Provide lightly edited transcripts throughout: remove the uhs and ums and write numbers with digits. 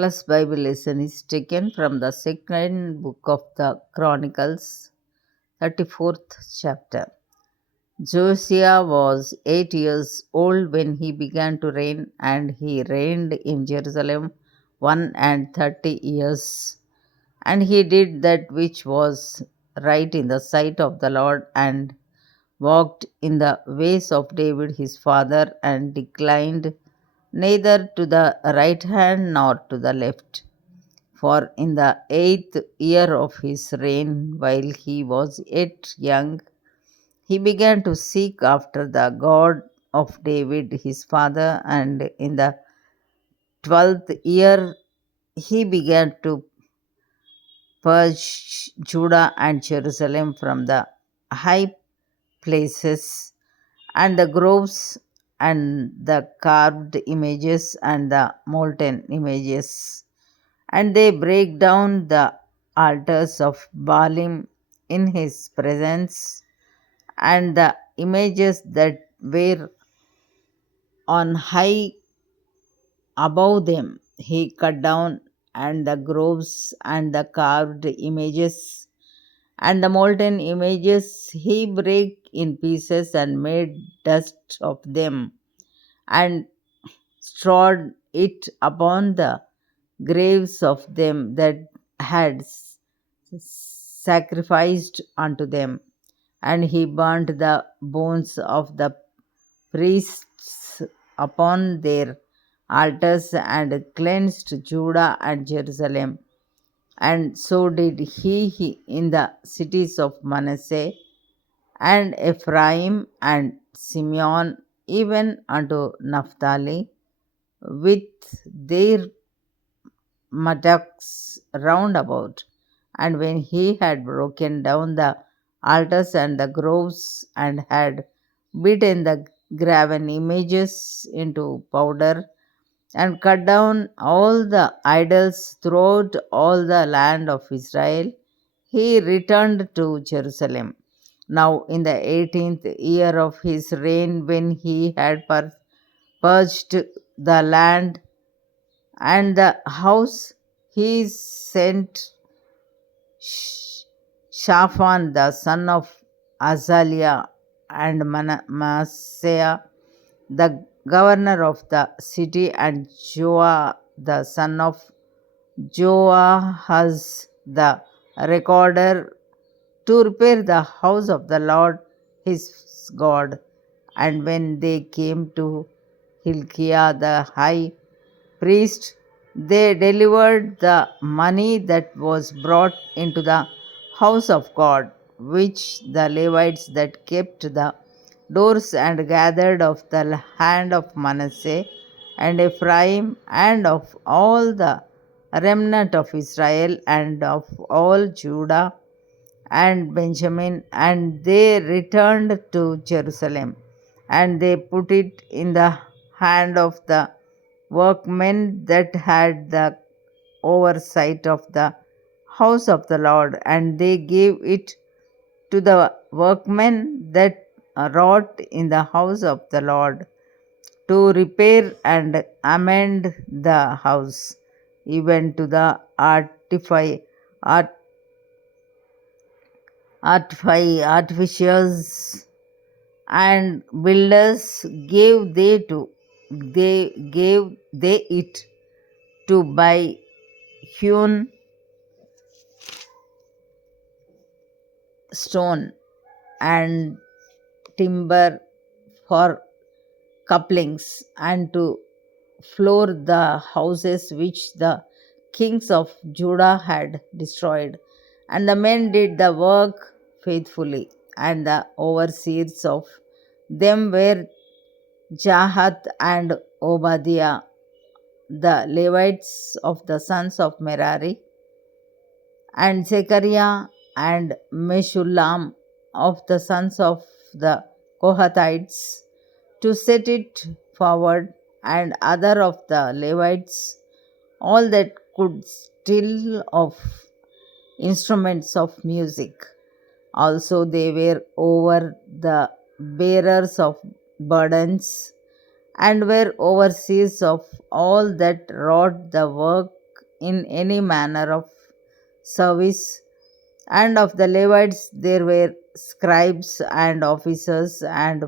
marvelous Bible lesson is taken from the second book of the Chronicles, 34th chapter. Josiah was 8 years old when he began to reign, and he reigned in Jerusalem 130 years. And he did that which was right in the sight of the Lord, and walked in the ways of David his father, and declined neither to the right hand nor to the left. For in the 8th year of his reign, while he was yet young, he began to seek after the God of David his father, and in the 12th year he began to purge Judah and Jerusalem from the high places and the groves and the carved images and the molten images. And they break down the altars of Baalim in his presence, and the images that were on high above them he cut down, and the groves and the carved images and the molten images he brake in pieces, and made dust of them, and strawed it upon the graves of them that had sacrificed unto them. And he burnt the bones of the priests upon their altars, and cleansed Judah and Jerusalem. And so did he in the cities of Manasseh and Ephraim and Simeon, even unto Naphtali, with their mattocks round about. And when he had broken down the altars and the groves, and had beaten the graven images into powder, and cut down all the idols throughout all the land of Israel, he returned to Jerusalem. Now, in the 18th year of his reign, when he had purged the land and the house, he sent Shaphan the son of Azaliah and Maaseiah the governor of the city, and Joah the son of Joahaz the recorder, to repair the house of the Lord his God. And when they came to Hilkiah the high priest, they delivered the money that was brought into the house of God, which the Levites that kept the doors and gathered of the hand of Manasseh and Ephraim, and of all the remnant of Israel, and of all Judah and Benjamin, and they returned to Jerusalem, and they put it in the hand of the workmen that had the oversight of the house of the Lord, and they gave it to the workmen that wrought in the house of the Lord, to repair and amend the house, even to the artificers and builders gave they it to buy hewn stone and timber for couplings, and to floor the houses which the kings of Judah had destroyed. And the men did the work faithfully, and the overseers of them were Jahath and Obadiah, the Levites of the sons of Merari, and Zechariah and Meshullam of the sons of the Kohathites, to set it forward, and other of the Levites, all that could still of instruments of music. Also, they were over the bearers of burdens, and were overseers of all that wrought the work in any manner of service. And of the Levites there were scribes and officers and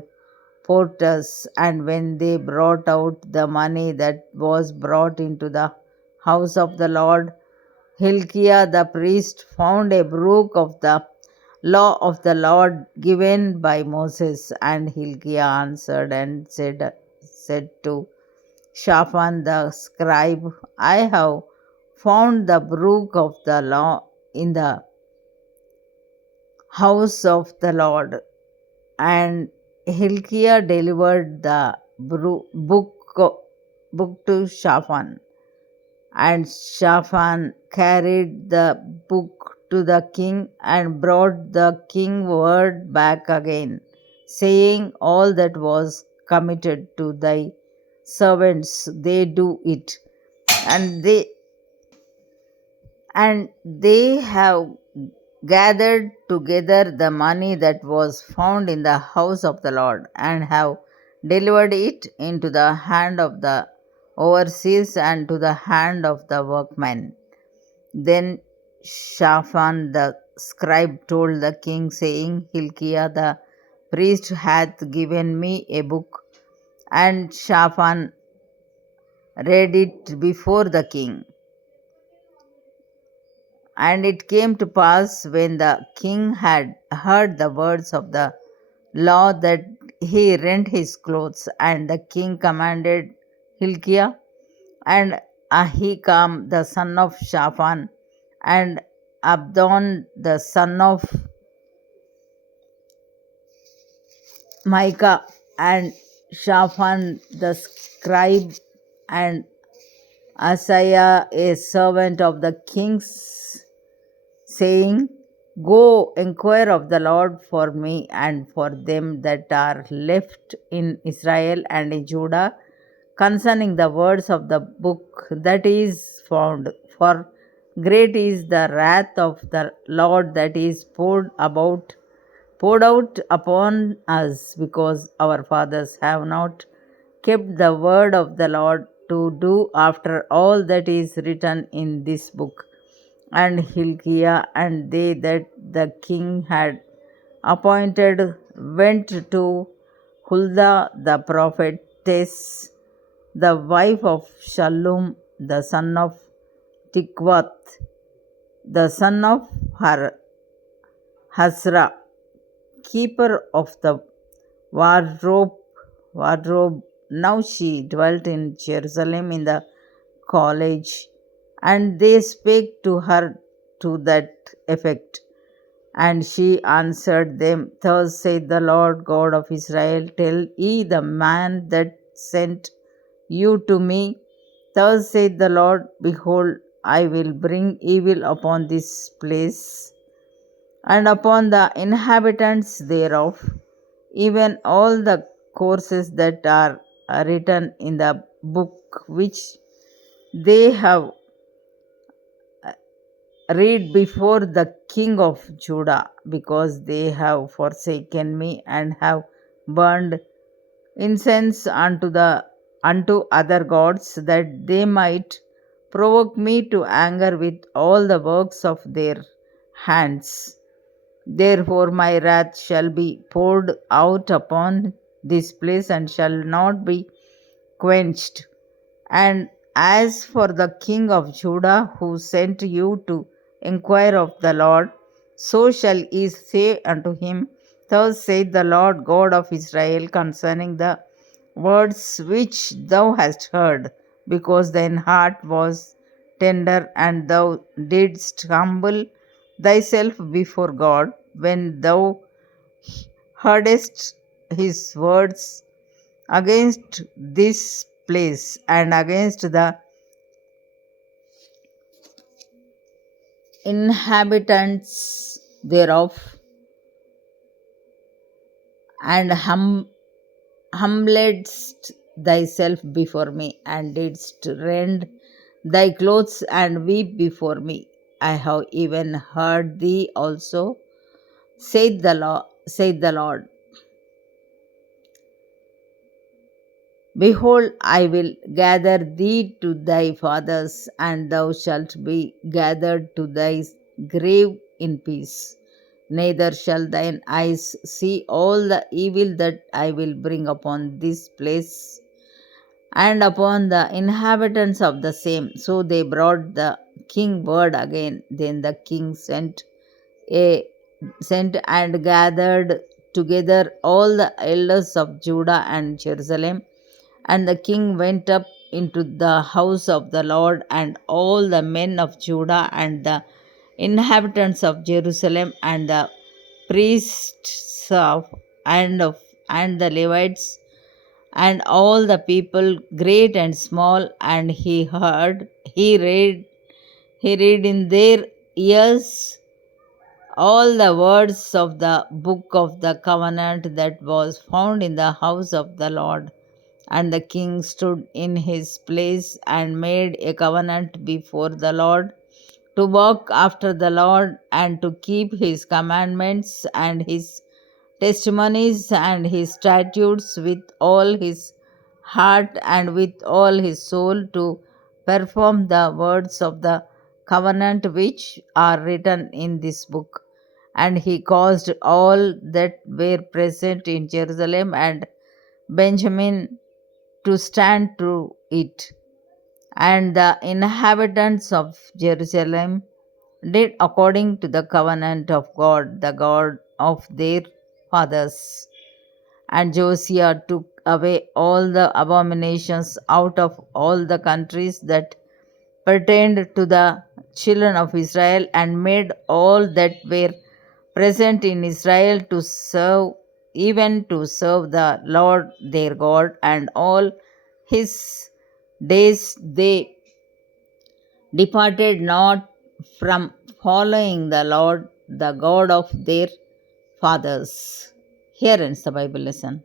porters. And when they brought out the money that was brought into the house of the Lord, Hilkiah the priest found a book of the law of the Lord given by Moses. And Hilkiah answered and said to Shaphan the scribe, I have found the book of the law in the house of the Lord. And Hilkiah delivered the book to Shaphan. And Shaphan carried the book to the king and brought the king word back again, saying, All that was committed to thy servants, they do it. And they have gathered together the money that was found in the house of the Lord, and have delivered it into the hand of the overseers and to the hand of the workmen. Then Shaphan the scribe told the king, saying, Hilkiah the priest hath given me a book. And Shaphan read it before the king. And it came to pass, when the king had heard the words of the law, that he rent his clothes. And the king commanded Hilkiah and Ahikam the son of Shaphan and Abdon the son of Micah and Shaphan the scribe and Asaiah a servant of the king's, saying, Go inquire of the Lord for me and for them that are left in Israel and in Judah concerning the words of the book that is found. For great is the wrath of the Lord that is poured out upon us, because our fathers have not kept the word of the Lord to do after all that is written in this book. And Hilkiah and they that the king had appointed went to Huldah the prophetess, the wife of Shallum the son of Tikvath, the son of Hasra, keeper of the wardrobe. Now she dwelt in Jerusalem in the college, and they spake to her to that effect. And she answered them, Thus saith the Lord God of Israel, Tell ye the man that sent you to me, Thus saith the Lord, Behold, I will bring evil upon this place and upon the inhabitants thereof, even all the courses that are written in the book which they have read before the king of Judah, because they have forsaken me and have burned incense unto other gods, that they might provoke me to anger with all the works of their hands. Therefore my wrath shall be poured out upon this place and shall not be quenched. And as for the king of Judah, who sent you to inquire of the Lord, so shall ye say unto him, Thus saith the Lord God of Israel concerning the words which thou hast heard, because thine heart was tender, and thou didst humble thyself before God, when thou heardest his words against this place and against the inhabitants thereof, and humbledst thyself before me, and didst rend thy clothes and weep before me. I have even heard thee also, saith the Lord. Saith the Lord. Behold, I will gather thee to thy fathers, and thou shalt be gathered to thy grave in peace. Neither shall thine eyes see all the evil that I will bring upon this place and upon the inhabitants of the same. So they brought the king word again. Then the king a sent and gathered together all the elders of Judah and Jerusalem. And the king went up into the house of the Lord, and all the men of Judah and the inhabitants of Jerusalem and the priests and the Levites and all the people, great and small, and he read in their ears all the words of the book of the covenant that was found in the house of the Lord. And the king stood in his place and made a covenant before the Lord to walk after the Lord and to keep his commandments and his testimonies and his statutes with all his heart and with all his soul, to perform the words of the covenant which are written in this book. And he caused all that were present in Jerusalem and Benjamin to stand to it. And the inhabitants of Jerusalem did according to the covenant of God, the God of their fathers. And Josiah took away all the abominations out of all the countries that pertained to the children of Israel, and made all that were present in Israel to serve, even to serve the Lord their God. And all his days they departed not from following the Lord, the God of their fathers. Here ends the Bible lesson.